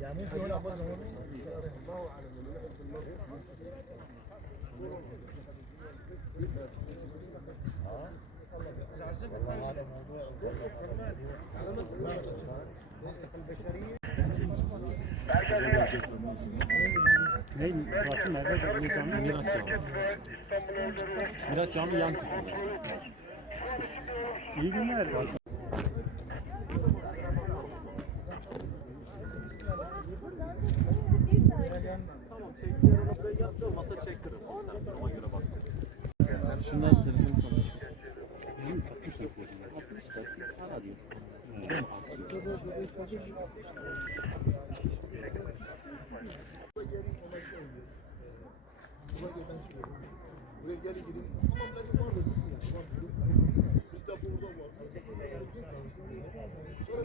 يعني ممكن يقول أبو زمان والله هذا موضوع Neyin? Burası nerede? Miraç Camii. Miraç Camii yan kısmındayız. İyi günler. Masa çektirir. Sen ona göre bak. Şundan telefonu sana çıkar. Buraya gel gidin. Tamam dedim var dedim. Biz de burada var. Sonra